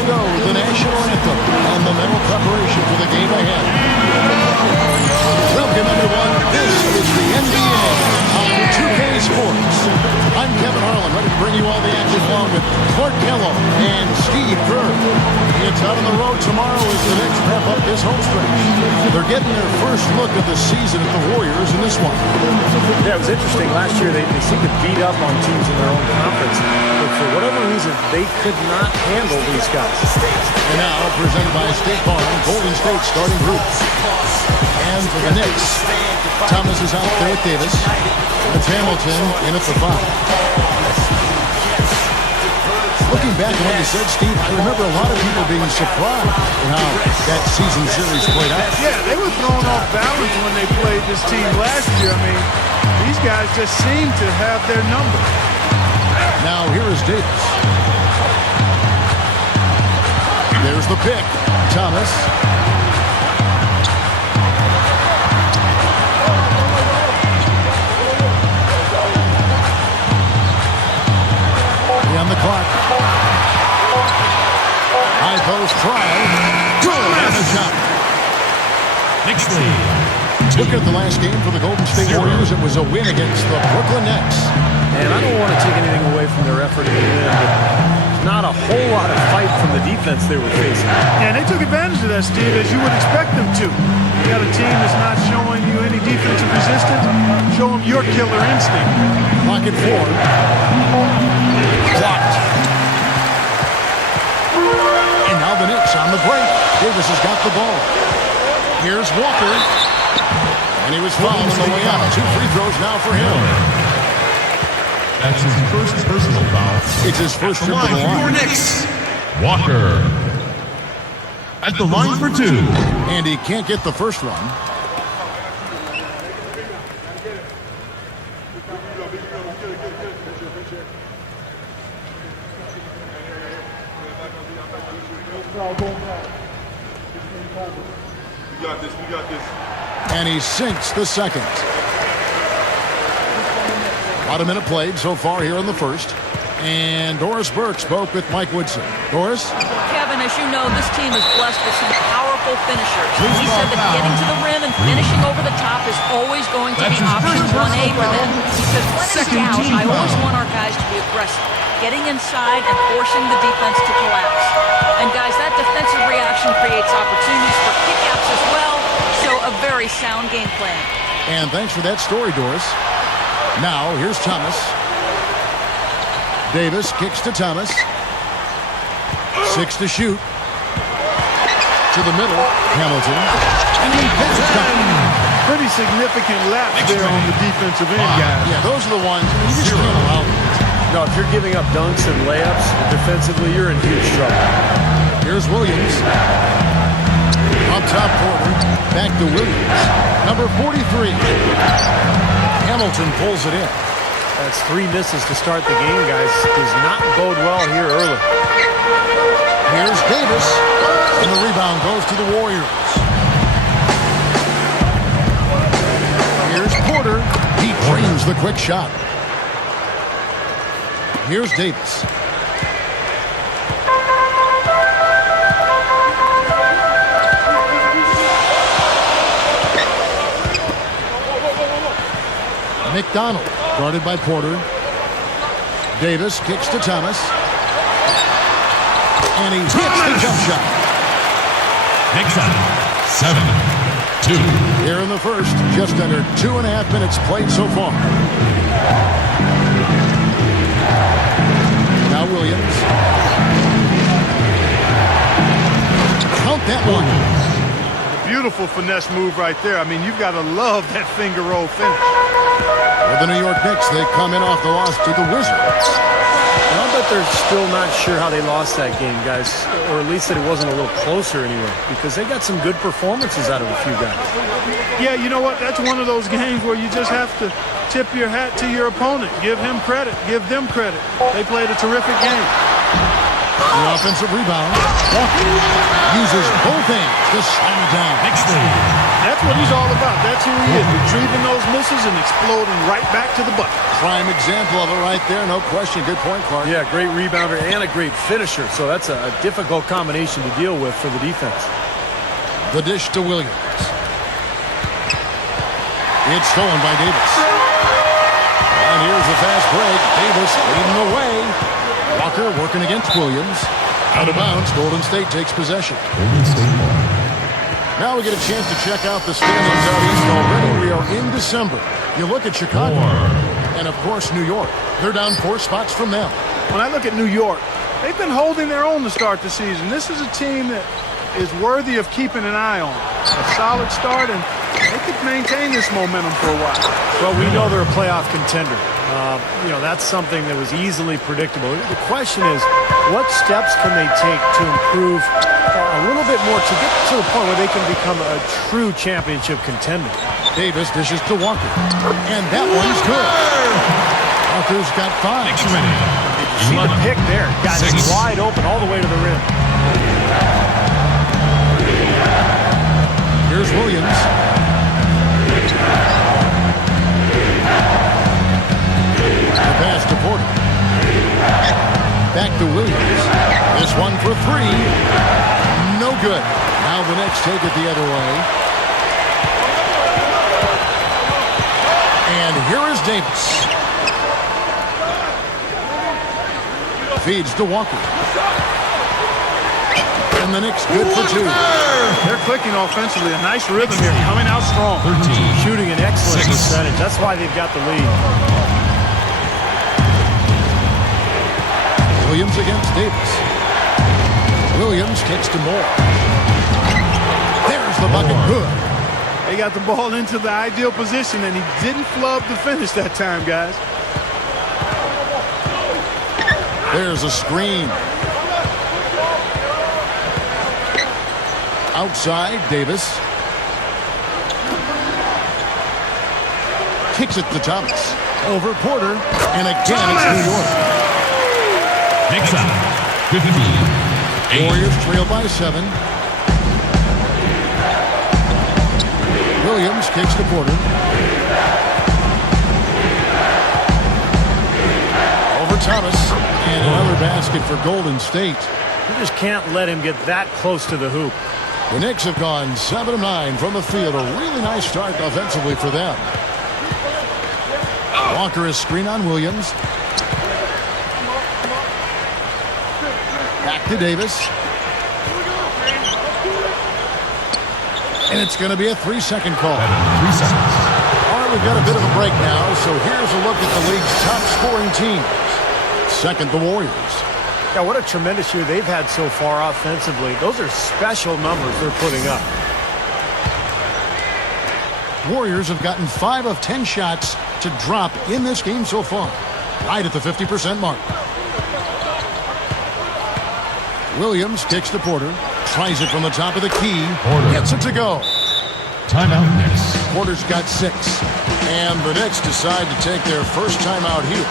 to go with the national anthem and the mental preparation for the game ahead. Welcome, everyone. This is the NBA on 2K Sports. I'm Kevin Harlan, ready to bring you all the action along with Clark Kellogg and Steve Kerr. It's out on the road tomorrow as the Knicks wrap up this home stretch. They're getting their first look of the season at the Warriors in this one. Yeah, it was interesting. Last year they seemed to beat up on teams in their own conference. But for whatever reason, they could not handle these guys. And now, presented by State Farm, Golden State starting group. And for the Knicks, Thomas is out there with Davis. It's Hamilton in at the 5. Looking back at what you said, Steve, I remember a lot of people being surprised at how that season series played out. Yeah, they were thrown off balance when they played this team last year. I mean, these guys just seem to have their number. Now here is Davis. There's the pick. Thomas. On the clock. High post try. Good on the shot. Next lead. Look at the last game for the Golden State Warriors. It was a win against the Brooklyn Nets. And I don't want to take anything away from their effort in the win, but not a whole lot of fight from the defense they were facing. And they took advantage of that, Steve, as you would expect them to. You got a team that's not showing you any defensive resistance. Show them your killer instinct. Clock at 4. Blocked. And now the Knicks on the break. Davis has got the ball. Here's Walker. And he was fouled on the way out. 2 free throws now for him. That's his first personal foul. It's his first trip to the line. Knicks. Walker at the line for 2. And he can't get the first one. We got this. And he sinks the second. About a minute played so far here in the first. And Doris Burke spoke with Mike Woodson. Doris? Kevin, as you know, this team is blessed with some powerful finishers. He said that getting to the rim and finishing over the top is always going to be option 1A for them. He says, when in doubt, I always want our guys to be aggressive, getting inside and forcing the defense to collapse. And guys, that defensive reaction creates opportunities for kickouts as well, so a very sound game plan. And thanks for that story, Doris. Now, here's Thomas. Davis kicks to Thomas. 6 to shoot. To the middle, Hamilton. And he hits it down. Pretty significant lapse there on the defensive end, guys. Yeah, those are the ones you just can't allow. No, if you're giving up dunks and layups defensively, you're in huge trouble. Here's Williams. Up top corner. Back to Williams. Number 43. Hamilton pulls it in. That's 3 misses to start the game, guys. Does not bode well here early. Here's Davis. And the rebound goes to the Warriors. Here's Porter. He drains the quick shot. Here's Davis. McDonald, guarded by Porter. Davis kicks to Thomas. And he hits the jump shot. Next up, 7-2. Here in the first, just under 2.5 minutes played so far. Now Williams. Count that one. Beautiful finesse move right there. I mean, you've got to love that finger roll finish. For the New York Knicks, they come in off the loss to the Wizards. I'll bet they're still not sure how they lost that game, guys, or at least that it wasn't a little closer anyway, because they got some good performances out of a few guys. Yeah, you know what? That's one of those games where you just have to tip your hat to your opponent. Give him credit. Give them credit. They played a terrific game. The offensive rebound. Walker uses both hands to slam it down. That's what he's all about. That's who he is. Retrieving those misses and exploding right back to the bucket. Prime example of it right there. No question. Good point, Clark. Yeah, great rebounder and a great finisher. So that's a difficult combination to deal with for the defense. The dish to Williams. It's stolen by Davis. And here's the fast break. Davis leading the way. Walker working against Williams. Out of bounds. Golden State takes possession. Now we get a chance to check out the standings out east already. We are in December. You look at Chicago and, of course, New York. They're down 4 spots from them. When I look at New York, they've been holding their own to start the season. This is a team that is worthy of keeping an eye on. A solid start, and they could maintain this momentum for a while. Well, we know they're a playoff contender. That's something that was easily predictable. The question is, what steps can they take to improve a little bit more to get to the point where they can become a true championship contender? Davis dishes to Walker. And that one's good. Walker's got 5. You see the pick there. Got it wide open all the way to the rim. Here's Williams. The pass to Porter. Back to Williams. This one for 3. No good. Now the Knicks take it the other way. And here is Davis. Feeds to Walker. And the Knicks good for 2. They're clicking offensively. A nice rhythm here. Coming out strong. Shooting an excellent percentage. That's why they've got the lead. Williams against Davis. Williams kicks to Moore. There's the bucket. Good. They got the ball into the ideal position, and he didn't flub the finish that time, guys. There's a screen. Outside, Davis. Kicks it to Thomas. Over Porter. And again, it's New York. Next up, 15. Warriors trail by 7. Williams kicks to Porter. Over Thomas. And another basket for Golden State. You just can't let him get that close to the hoop. The Knicks have gone 7 of 9 from the field. A really nice start offensively for them. Walker is screen on Williams. Back to Davis. And it's going to be a 3-second call. 3 seconds. All right, we've got a bit of a break now, so here's a look at the league's top scoring teams. Second, the Warriors. Yeah, what a tremendous year they've had so far offensively. Those are special numbers they're putting up. Warriors have gotten 5 of 10 shots to drop in this game so far. Right at the 50% mark. Williams kicks to Porter. Tries it from the top of the key. Porter. Gets it to go. Timeout Knicks. Porter's got 6. And the Knicks decide to take their first timeout here.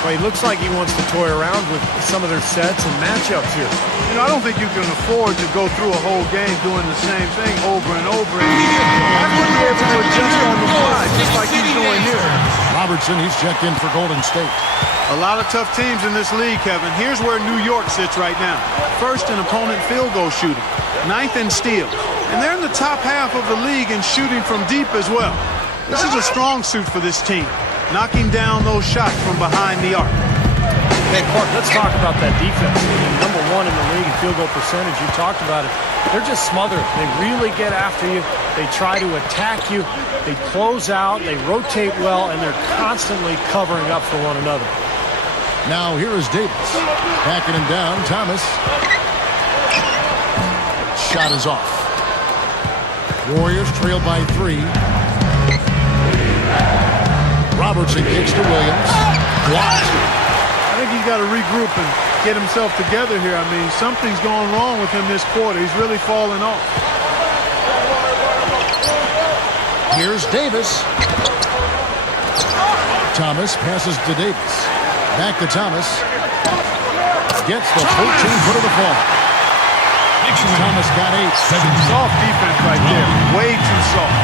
Well, he looks like he wants to toy around with some of their sets and matchups here. You know, I don't think you can afford to go through a whole game doing the same thing over and over. And you have to be able to adjust on the fly, just like he's doing here. Robertson, he's checked in for Golden State. A lot of tough teams in this league, Kevin. Here's where New York sits right now. First in opponent field goal shooting. 9th in steals. And they're in the top half of the league in shooting from deep as well. This is a strong suit for this team. Knocking down those shots from behind the arc. Hey, Clark, let's talk about that defense. Number 1 in the league in field goal percentage. You talked about it. They're just smothered. They really get after you. They try to attack you. They close out. They rotate well, and they're constantly covering up for one another. Now here is Davis. Backing him down. Thomas. Shot is off. Warriors trail by 3. Robertson kicks to Williams. Blocked. I think he's got to regroup and get himself together here. I mean, something's going wrong with him this quarter. He's really falling off. Here's Davis. Thomas passes to Davis. Back to Thomas. Gets the 14-footer to fall. Thomas got 8. Soft defense right there. Way too soft.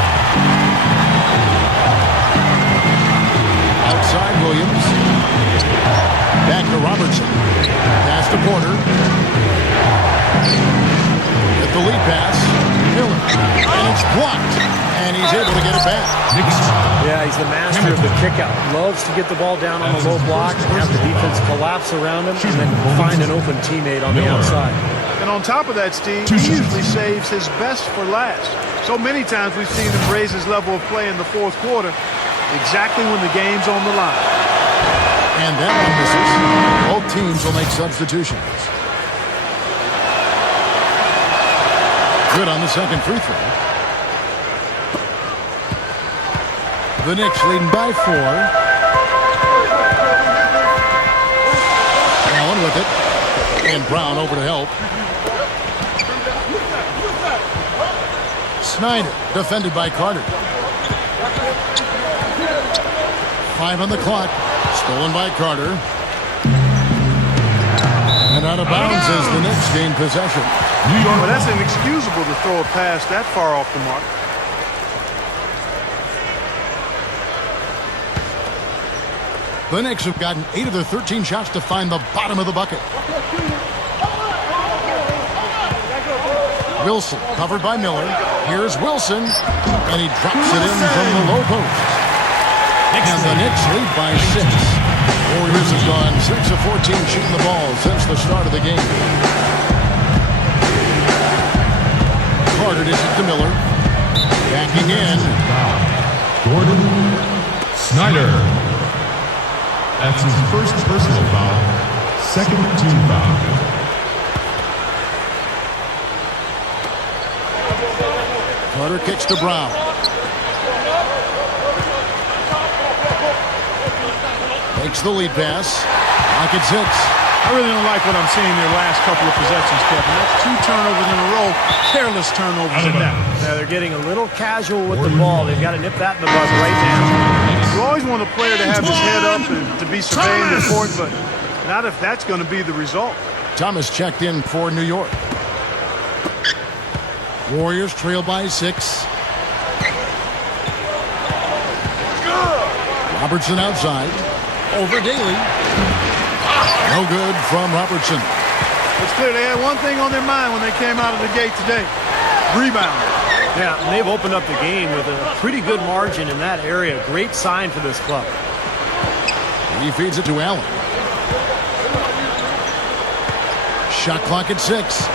Outside Williams. Back to Robertson. Pass to Porter. With the lead pass. Miller. And it's blocked. And he's able to get it back. Yeah, he's the master of the kickout. Loves to get the ball down on the low block and have the defense collapse around him and then find an open teammate on the outside. And on top of that, Steve, he usually saves his best for last. So many times we've seen him raise his level of play in the fourth quarter, exactly when the game's on the line. And that one misses. Both teams will make substitutions. Good on the second free throw. The Knicks leading by 4. Allen with it. And Brown over to help. Snyder defended by Carter. 5 on the clock. Stolen by Carter. And out of bounds as the Knicks gain possession. Well, that's inexcusable to throw a pass that far off the mark. The Knicks have gotten 8 of their 13 shots to find the bottom of the bucket. Wilson covered by Miller. Here's Wilson. And he drops it in from the low post. And the Knicks lead by 6. Warriors have gone 6 of 14 shooting the ball since the start of the game. Carter dishes it to Miller. Backing in. Gordon Snyder. That's his first personal foul. Second team foul. Carter kicks to Brown. Takes the lead pass. Lock it 6. I really don't like what I'm seeing their last couple of possessions, Kevin. That's 2 turnovers in a row. Careless turnovers at that. Now they're getting a little casual with the ball. They've got to nip that in the bud right now. You always want a player to have his head up and to be surveying the court, but not if that's going to be the result. Thomas checked in for New York. Warriors trail by 6. Robertson outside. Over Daly. No good from Robertson. It's clear they had one thing on their mind when they came out of the gate today. Rebound. Yeah, and they've opened up the game with a pretty good margin in that area. Great sign for this club. He feeds it to Allen. Shot clock at 6.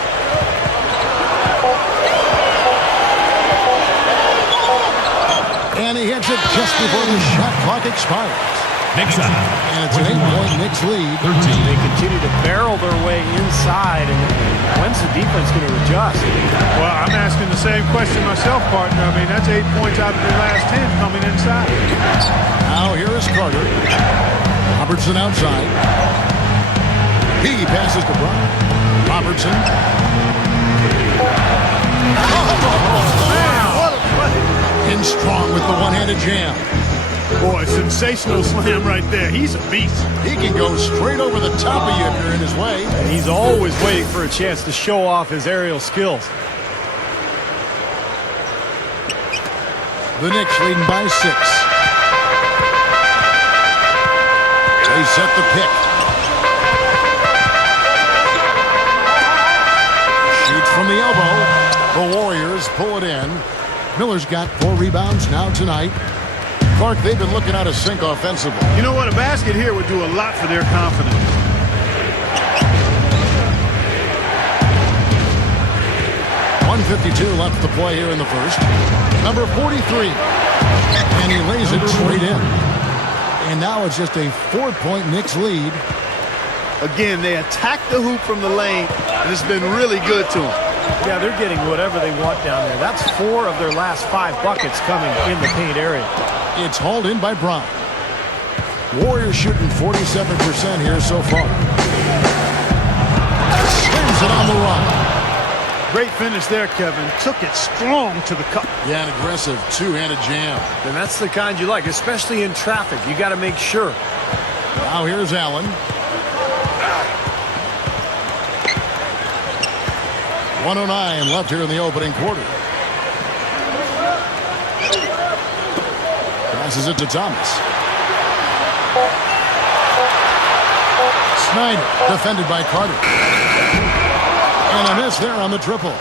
And he hits it just before the shot clock expires. Next up. And it's an 8-point Knicks lead. 13. They continue to barrel their way inside, and when's the defense going to adjust? Well, I'm asking the same question myself, partner. I mean, that's 8 points out of their last 10 coming inside. Now here is Carter. Robertson outside. He passes to Brown. Robertson. Man, what a play. In strong with the one-handed jam. Boy, sensational slam right there. He's a beast. He can go straight over the top of you if you're in his way. And he's always waiting for a chance to show off his aerial skills. The Knicks leading by 6. They set the pick. Shoots from the elbow. The Warriors pull it in. Miller's got 4 rebounds now tonight. Clark, they've been looking out of sync offensively. You know what? A basket here would do a lot for their confidence. .152 left to play here in the first. Number 43. And he lays it straight in. And now it's just a 4-point Knicks lead. Again, they attack the hoop from the lane, and it's been really good to them. Yeah, they're getting whatever they want down there. That's 4 of their last 5 buckets coming in the paint area. It's hauled in by Brown. Warriors shooting 47% here so far. Slams it on the run. Great finish there, Kevin. Took it strong to the cup. Yeah, an aggressive two-handed jam. And that's the kind you like, especially in traffic. You got to make sure. Now here's Allen. 1:09 left here in the opening quarter. Passes it to Thomas. Snyder, defended by Carter. And a miss there on the triple.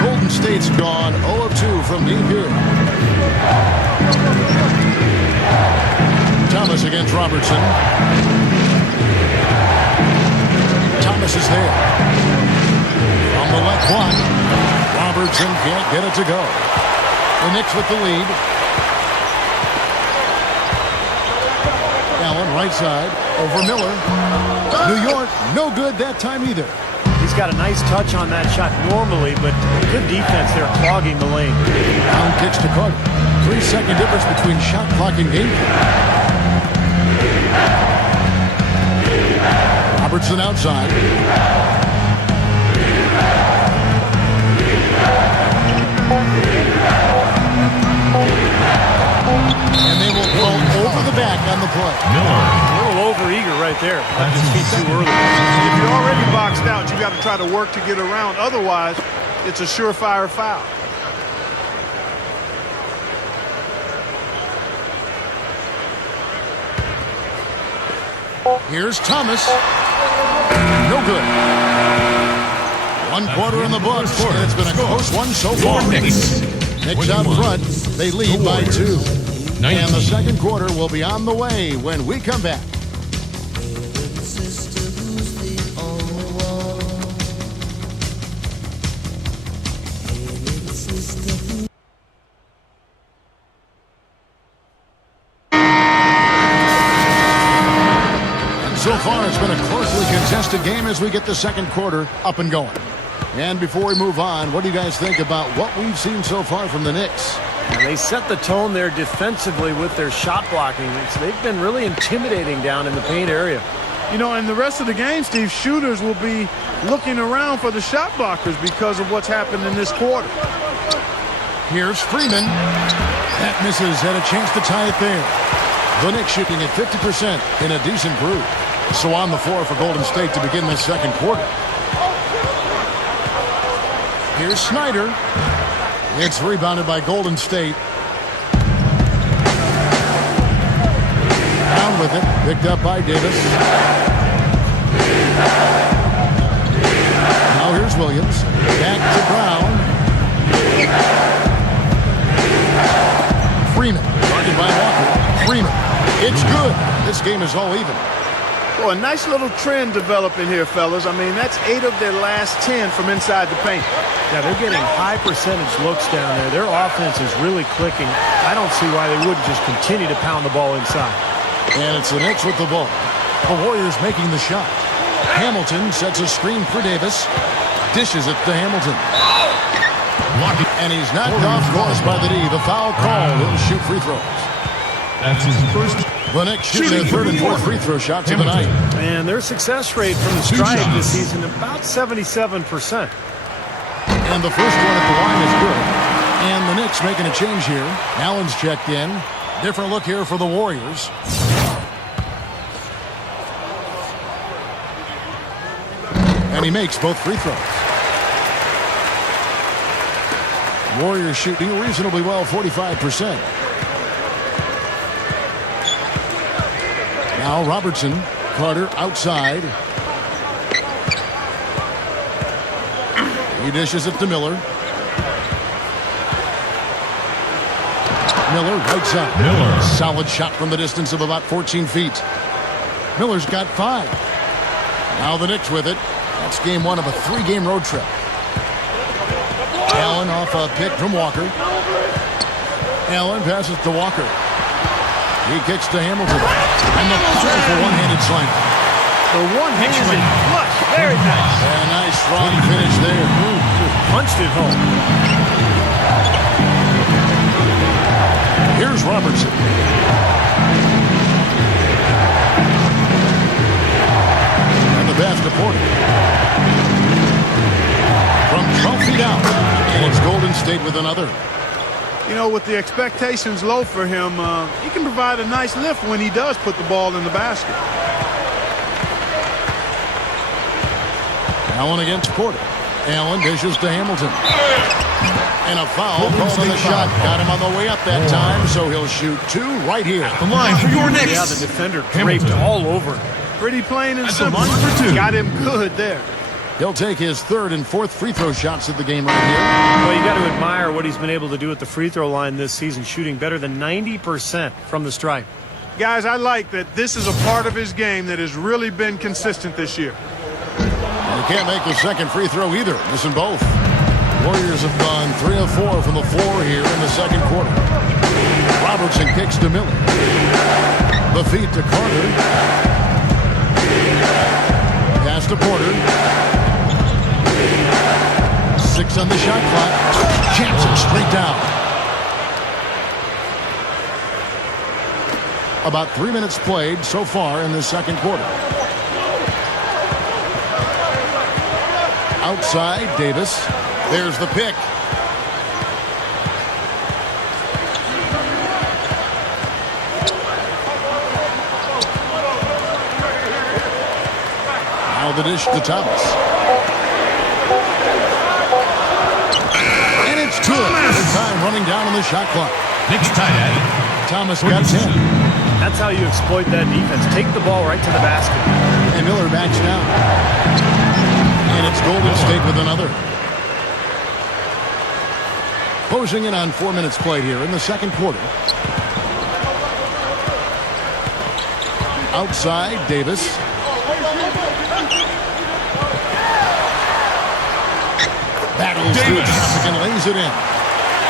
Golden State's gone 0 of 2 from deep here. Thomas against Robertson. Thomas is there. From the left block. Robertson can't get it to go. The Knicks with the lead. Allen right side over Miller. New York no good that time either. He's got a nice touch on that shot normally, but good defense there clogging the lane. Down kicks to Carter. 3-second difference between shot clock and game clock. Robertson outside. And they will go over the back on the play. Miller. A little over-eager right there. Left his feet too early. If you're already boxed out, you got to try to work to get around. Otherwise, it's a surefire foul. Here's Thomas. No good. 1 quarter in the books, and it's been a close one so far. Knicks. Knicks out front. They lead by 2. And the second quarter will be on the way when we come back. So far, it's been a closely contested game as we get the second quarter up and going. And before we move on, what do you guys think about what we've seen so far from the Knicks? And they set the tone there defensively with their shot blocking. They've been really intimidating down in the paint area. You know, in the rest of the game, Steve, shooters will be looking around for the shot blockers because of what's happened in this quarter. Here's Freeman. That misses, had a chance to tie it there. The Knicks shooting at 50% in a decent groove. So on the floor for Golden State to begin this second quarter. Here's Snyder. It's rebounded by Golden State. Down with it. Picked up by Davis. Now here's Williams. Back to Brown. Freeman. Guarded by Walker. Freeman. It's good. This game is all even. Well, a nice little trend developing here, fellas. I mean, that's 8 of their last 10 from inside the paint. Yeah, they're getting high percentage looks down there. Their offense is really clicking. I don't see why they wouldn't just continue to pound the ball inside. And it's the Knicks with the ball. The Warriors making the shot. Hamilton sets a screen for Davis. Dishes it to Hamilton. And he's knocked off course by the D. The foul call. He'll shoot free throws. That's his first. The Knicks shoot their third and fourth free throw shots of the night. And their success rate from the strike this season about 77%. And the first one at the line is good. And the Knicks making a change here. Allen's checked in. Different look here for the Warriors. And he makes both free throws. Warriors shooting reasonably well, 45%. Now Robertson, Carter outside. He dishes it to Miller. Miller right side. Miller. Solid shot from the distance of about 14 feet. Miller's got 5. Now the Knicks with it. That's game 1 of a 3-game road trip. Allen off a pick from Walker. Allen passes to Walker. He kicks to Hamilton. And the try for one-handed slam. The one-handed flush. Very nice. And a nice strong finish there. Just punched it home. Here's Robertson. And the pass to Porter. From 12 feet out. And it's Golden State with another. You know, with the expectations low for him, he can provide a nice lift when he does put the ball in the basket. Allen against Porter. Allen dishes to Hamilton. And a foul called on the shot. Got him on the way up that time, so he'll shoot 2 right here. The line for your next. Yeah, the defender draped all over. Pretty plain and That's the simple. line for 2. Got him good there. He'll take his 3rd and 4th free throw shots of the game right here. Well, you got to admire what he's been able to do at the free throw line this season, shooting better than 90% from the stripe. Guys, I like that this is a part of his game that has really been consistent this year. You can't make the second free throw either. Missing both. Warriors have gone 3 of 4 from the floor here in the second quarter. Robertson kicks to Miller. The feed to Carter. Pass to Porter. 6 on the shot clock. Jansen straight down. About 3 minutes played so far in the second quarter. Outside, Davis. There's the pick. Now the dish to Thomas. And it's good. The time running down on the shot clock. Next tight end. Thomas got 10. That's how you exploit that defense. Take the ball right to the basket. And Miller backs down. And it's Golden State with another. Closing in on 4 minutes played here in the second quarter. Outside, Davis. Battles through traffic and lays it in.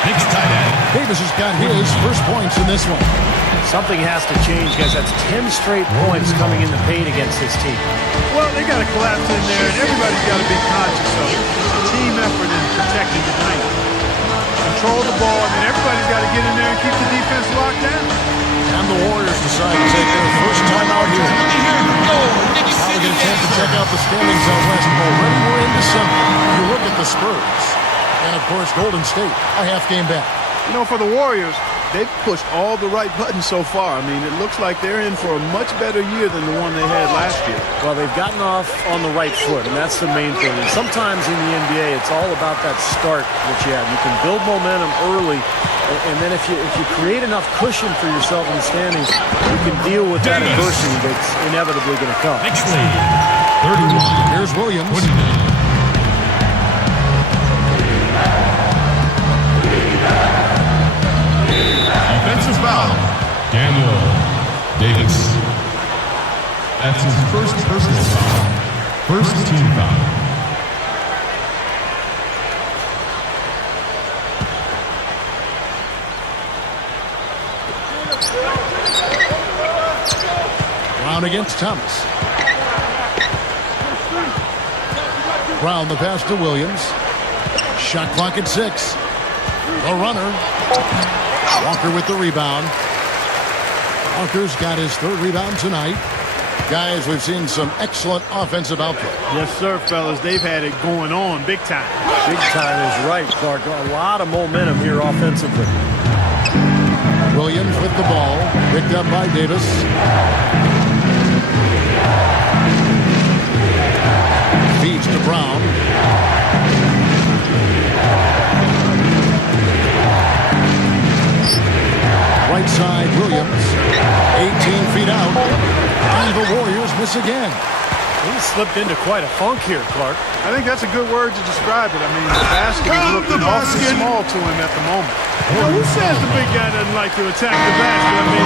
Next tight end. Davis has got his first points in this one. Something has to change, guys. That's 10 straight points coming in the paint against this team. Well, they got to collapse in there, and everybody's got to be conscious of it. It's a team effort in protecting the night. Control the ball, and then everybody's got to get in there and keep the defense locked down. And the Warriors decide to take their first time out here. Now we get a chance to check out the standings out west. Already we're in December. You look at the Spurs. And, of course, Golden State, a half game back. You know, for the Warriors, they've pushed all the right buttons so far. I mean, it looks like they're in for a much better year than the one they had last year. Well, they've gotten off on the right foot, and that's the main thing. And sometimes in the NBA, it's all about that start that you have. You can build momentum early, and then if you create enough cushion for yourself in the standings, you can deal with that adversity that's inevitably going to come. Next lead. 31. Here's Williams. 29. Offensive foul. Daniel Davis. That's his first personal foul. First team foul. Brown against Thomas. Brown the pass to Williams. Shot clock at 6. The runner. Walker with the rebound. Walker's got his 3rd rebound tonight. Guys, we've seen some excellent offensive output. Yes, sir, fellas. They've had it going on big time. Big time is right, Clark. A lot of momentum here offensively. Williams with the ball. Picked up by Davis. Feeds to Brown. Right side, Williams. 18 feet out. And the Warriors miss again. He slipped into quite a funk here, Clark. I think that's a good word to describe it. I mean, the basket is looking awfully small to him at the moment. You know, who says the big guy doesn't like to attack the basket? I mean,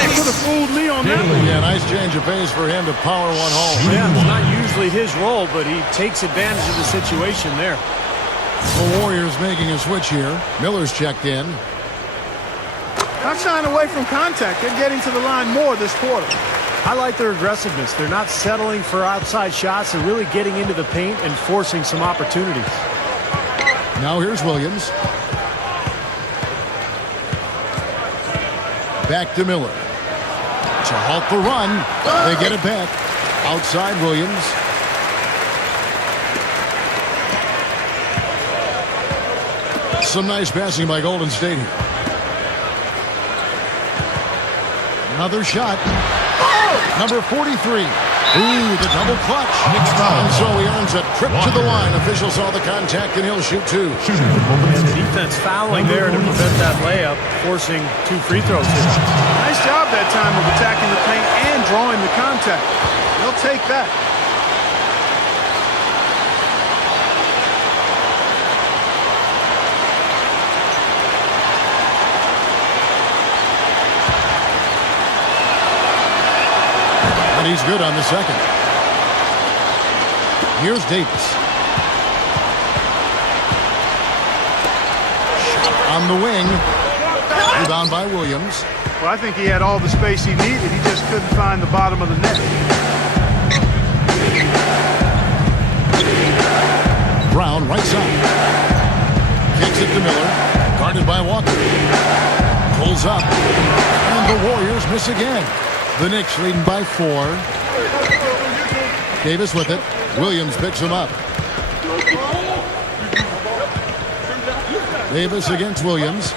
you could have fooled me on that one. Yeah, nice change of pace for him to power one home. Yeah, it's not usually his role, but he takes advantage of the situation there. The Warriors making a switch here. Miller's checked in. Not shying away from contact. They're getting to the line more this quarter. I like their aggressiveness. They're not settling for outside shots. They're really getting into the paint and forcing some opportunities. Now here's Williams. Back to Miller. To halt the run. They get it back. Outside Williams. Some nice passing by Golden State here. Another shot. Number 43. Ooh, the double clutch. Next foul. And so he earns a trip to the line. Officials saw the contact, and he'll shoot two. Shooting for Golden And the State. defense fouling there to prevent that layup, forcing 2 free throws here. Nice job that time of attacking the paint and drawing the contact. They'll take that. And he's good on the second. Here's Davis. Shot on the wing. Rebound by Williams. Well, I think he had all the space he needed. He just couldn't find the bottom of the net. Brown, right side. Kicks it to Miller. Guarded by Walker. Pulls up. And the Warriors miss again. The Knicks leading by 4. Davis with it. Williams picks him up. Davis against Williams.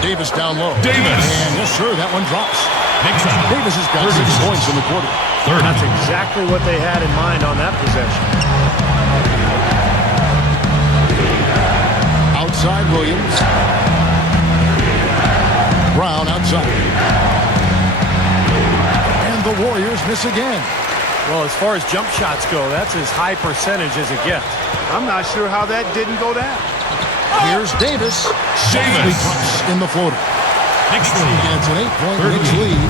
Davis down low. Davis. And yes, sir, that one drops. Makes it. Davis has got 6 points in the quarter. 30. That's exactly what they had in mind on that possession. Outside Williams. Brown outside. And the Warriors miss again. Well, as far as jump shots go, that's as high percentage as it gets. I'm not sure how that didn't go down. Here's Davis. Safely puts in the floater. Knicks lead. And it's an 8-point Knicks lead.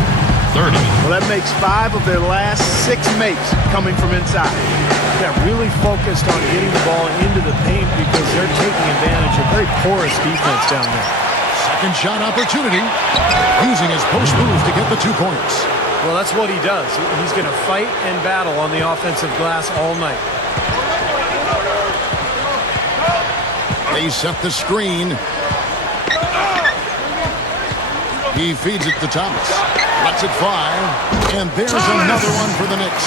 30. Well, that makes 5 of their last 6 makes coming from inside. Yeah, really focused on getting the ball into the paint because they're taking advantage of very porous defense down there. Second shot opportunity. Using his post move to get the 2 points. Well, that's what he does. He's going to fight and battle on the offensive glass all night. They set the screen. He feeds it to Thomas. Lets it fly. And there's another one for the Knicks.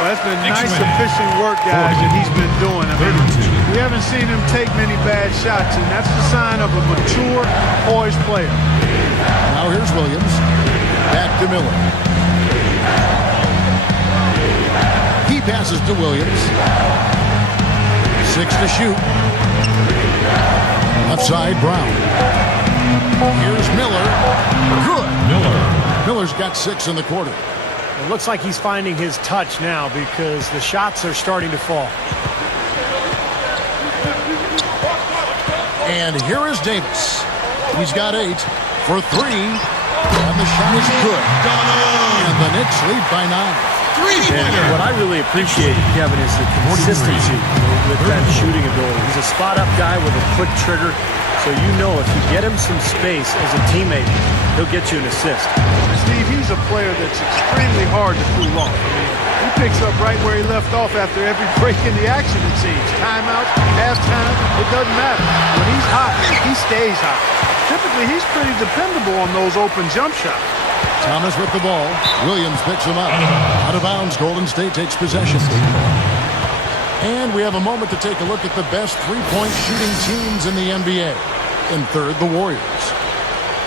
Well, that's been Knicks nice, win. efficient work, guys, that he's been doing. I mean, we haven't seen him take many bad shots, and that's the sign of a mature, poised player. Now here's Williams. Back to Miller. He passes to Williams. 6 to shoot. Left side, Brown. Here's Miller. Good. Miller's got 6 in the quarter. It looks like he's finding his touch now because the shots are starting to fall. And here is Davis. He's got 8 for 3. And the shot is good. And the Knicks lead by 9. And what I really appreciate, Kevin, is the consistency with that shooting ability. He's a spot-up guy with a quick trigger, so you know if you get him some space as a teammate, he'll get you an assist. Steve, he's a player that's extremely hard to cool off. I mean, he picks up right where he left off after every break in the action, it seems. Timeout, halftime, it doesn't matter. When he's hot, he stays hot. Typically, he's pretty dependable on those open jump shots. Thomas with the ball. Williams picks him up. Out of bounds. Golden State takes possession. And we have a moment to take a look at the best three-point shooting teams in the NBA. In third, the Warriors.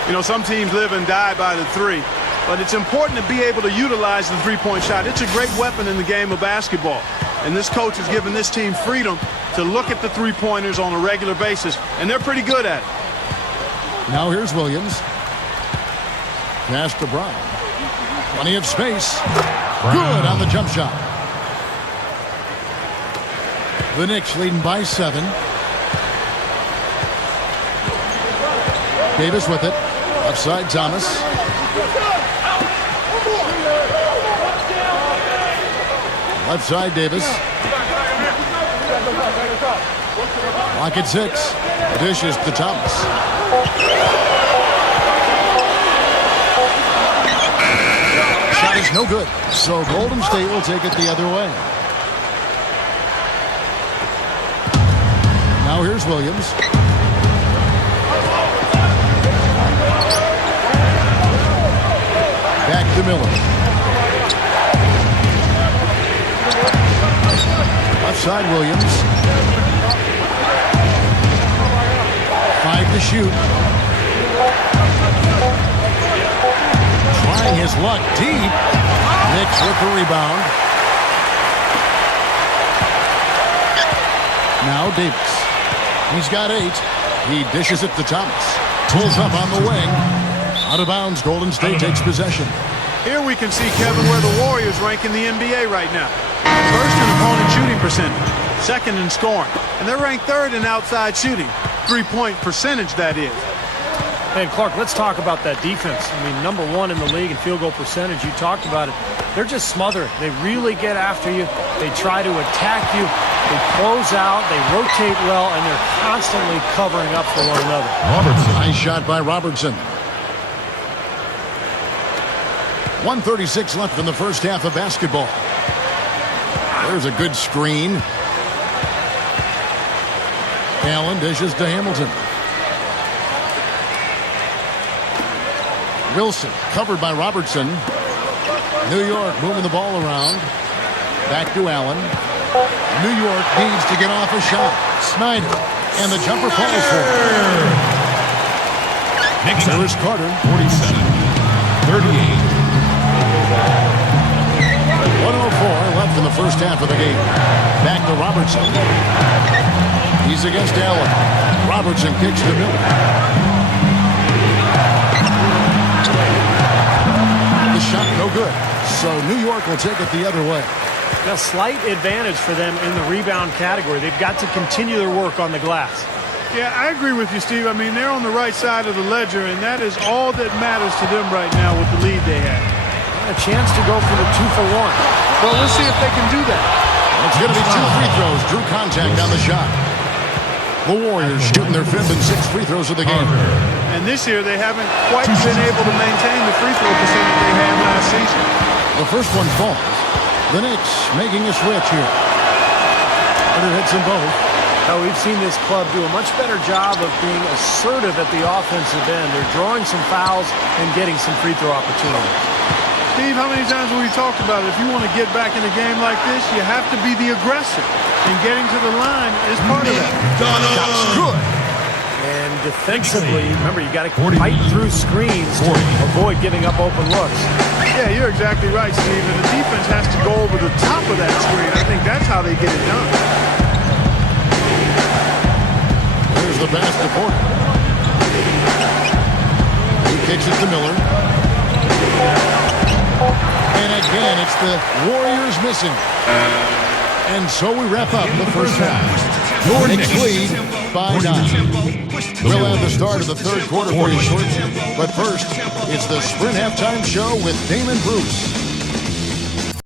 You know, some teams live and die by the 3, but it's important to be able to utilize the three-point shot. It's a great weapon in the game of basketball. And this coach has given this team freedom to look at the three-pointers on a regular basis, and they're pretty good at it. Now here's Williams. Pass to Brown. Plenty of space. Good on the jump shot. The Knicks leading by 7. Davis with it. Upside Thomas. Left side Davis. Clock at 6. Dishes to Thomas. Shot is no good. So Golden State will take it the other way. Now here's Williams. Back to Miller. Left side Williams. 5 to shoot. trying his luck deep. Knicks with the rebound. Now Davis. He's got 8. He dishes it to Thomas. Pulls up on the wing. Out of bounds. Golden State takes possession. Here we can see, Kevin, where the Warriors rank in the NBA right now. First in opponent shooting percentage. Second in scoring. And they're ranked 3rd in outside shooting. 3-point percentage, that is. And Clark, let's talk about that defense. I mean, number 1 in the league in field goal percentage. You talked about it. They're just smothered. They really get after you. They try to attack you. They close out. They rotate well, and they're constantly covering up for one another. Robertson. Nice shot by Robertson. 1:36 left in the first half of basketball. There's a good screen. Allen dishes to Hamilton. Wilson covered by Robertson. New York moving the ball around. Back to Allen. New York needs to get off a shot. Snyder. And the jumper falls for him. There is Carter. 47-38. 1:04 left in the first half of the game. Back to Robertson. He's against Allen. Robertson kicks to Miller. The shot no good. So New York will take it the other way. A slight advantage for them in the rebound category. They've got to continue their work on the glass. Yeah, I agree with you, Steve. I mean, they're on the right side of the ledger, and that is all that matters to them right now with the lead they have. A chance to go for the 2-for-1. Well, we'll see if they can do that. It's going to be 2 free throws. Drew contact on the shot. The Warriors shooting their 5th and 6th free throws of the game. And this year, they haven't quite been able to maintain the free throw percentage they had last season. The first one falls. The Knicks making a switch here. Carter hits them both. Now, we've seen this club do a much better job of being assertive at the offensive end. They're drawing some fouls and getting some free throw opportunities. Steve, how many times have we talked about it? If you want to get back in a game like this, you have to be the aggressor. And getting to the line is part of that. Shot's good. And defensively, remember, you got to fight through screens to avoid giving up open looks. Yeah, you're exactly right, Steve. And the defense has to go over the top of that screen. I think that's how they get it done. Here's the pass to Porter. He kicks it to Miller. And again, it's the Warriors missing. And so we wrap up the first half. Your Knicks lead by 9. We'll have the start of the third quarter for you shortly. But first, it's the Sprint Halftime Show with Damon Bruce.